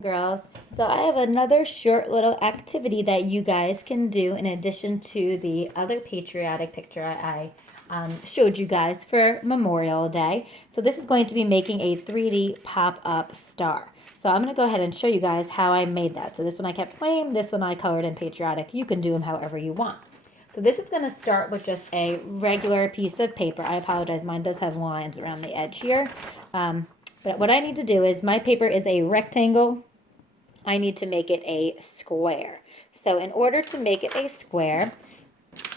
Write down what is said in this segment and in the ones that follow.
Girls, so I have another short little activity that you guys can do in addition to the other patriotic picture I showed you guys for Memorial Day. So this is going to be making a 3D pop-up star. So I'm going to go ahead and show you guys how I made that. So this one I kept plain, this one I colored in patriotic. You can do them however you want. So this is going to start with just a regular piece of paper. I apologize, mine does have lines around the edge here. But what I need to do is, my paper is a rectangle. I need to make it a square. So in order to make it a square,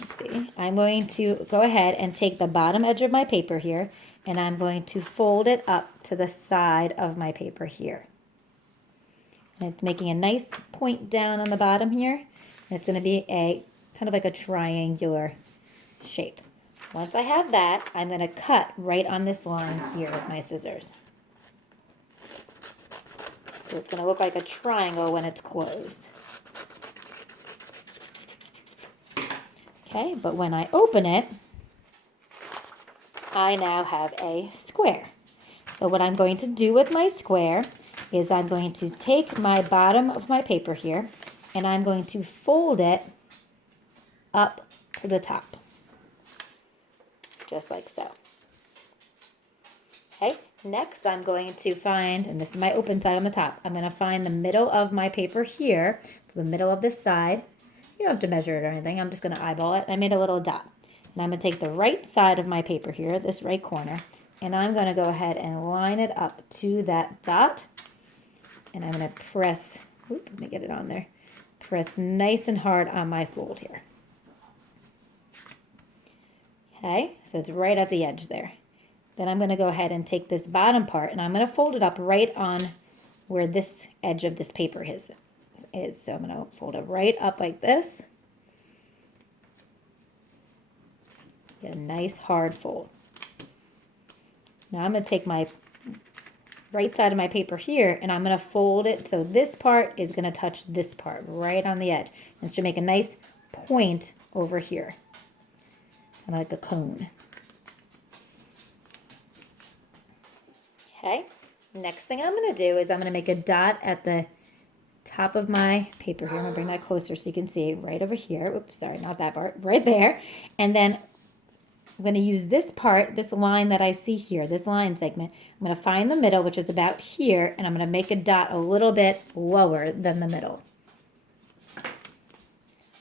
let's see, I'm going to go ahead and take the bottom edge of my paper here, and I'm going to fold it up to the side of my paper here. And it's making a nice point down on the bottom here. And it's going to be a kind of like a triangular shape. Once I have that, I'm going to cut right on this line here with my scissors. So it's going to look like a triangle when it's closed. Okay, but when I open it, I now have a square. So what I'm going to do with my square is I'm going to take my bottom of my paper here, and I'm going to fold it up to the top, just like so. Okay, next I'm going to find, and this is my open side on the top, I'm going to find the middle of my paper here, to the middle of this side. You don't have to measure it or anything, I'm just going to eyeball it. I made a little dot. And I'm going to take the right side of my paper here, this right corner, and I'm going to go ahead and line it up to that dot. And I'm going to press, let me get it on there, press nice and hard on my fold here. Okay, so it's right at the edge there. Then I'm going to go ahead and take this bottom part, and I'm going to fold it up right on where this edge of this paper is. So I'm going to fold it right up like this. Get a nice hard fold. Now I'm going to take my right side of my paper here, and I'm going to fold it so this part is going to touch this part right on the edge. And it should make a nice point over here, kind of like a cone. Okay, next thing I'm going to do is I'm going to make a dot at the top of my paper here. I'm going to bring that closer so you can see right over here. Oops, sorry, not that part, right there. And then I'm going to use this part, this line that I see here, this line segment. I'm going to find the middle, which is about here, and I'm going to make a dot a little bit lower than the middle.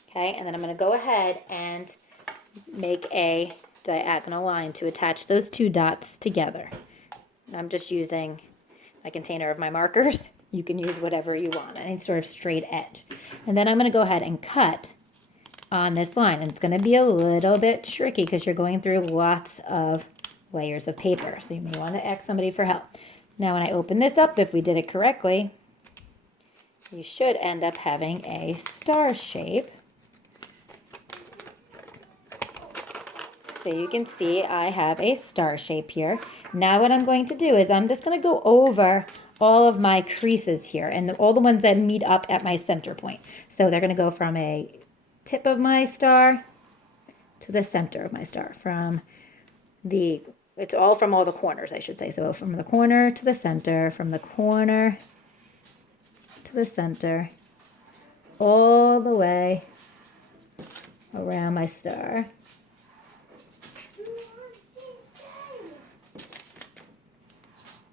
Okay, and then I'm going to go ahead and make a diagonal line to attach those two dots together. I'm just using my container of my markers. You can use whatever you want, any sort of straight edge. And then I'm going to go ahead and cut on this line. And it's going to be a little bit tricky because you're going through lots of layers of paper. So you may want to ask somebody for help. Now when I open this up, if we did it correctly, you should end up having a star shape. So you can see I have a star shape here. Now what I'm going to do is I'm just going to go over all of my creases here and all the ones that meet up at my center point. So they're going to go from a tip of my star to the center of my star. It's all from all the corners, I should say. So from the corner to the center, from the corner to the center, all the way around my star.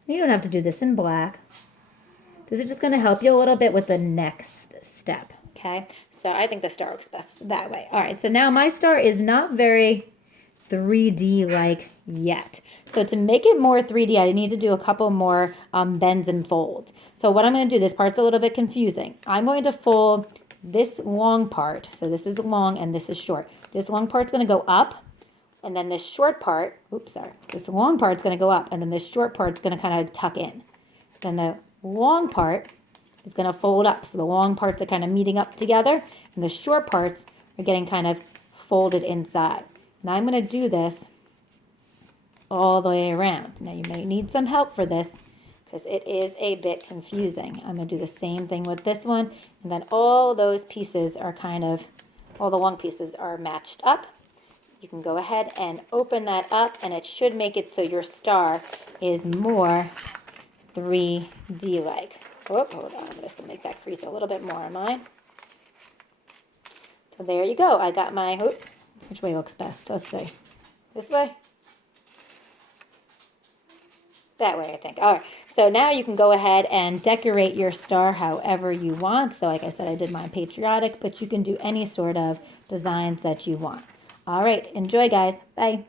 You don't have to do this in black. This is just going to help you a little bit with the next step, okay? So I think the star looks best that way. All right, so now my star is not very 3D-like yet. So to make it more 3D, I need to do a couple more bends and folds. So what I'm going to do, this part's a little bit confusing. I'm going to fold this long part. So this is long and this is short. This long part's going to go up. And then this short part, this long part's going to go up, and then this short part's going to kind of tuck in. Then the long part is going to fold up. So the long parts are kind of meeting up together, and the short parts are getting kind of folded inside. Now I'm going to do this all the way around. Now you may need some help for this because it is a bit confusing. I'm going to do the same thing with this one, and then all those pieces are all the long pieces are matched up. You can go ahead and open that up, and it should make it so your star is more 3D-like. hold on. I'm just going to make that crease a little bit more on mine. So there you go. I got my, which way looks best? Let's see. This way? That way, I think. All right. So now you can go ahead and decorate your star however you want. So like I said, I did mine patriotic, but you can do any sort of designs that you want. All right. Enjoy, guys. Bye.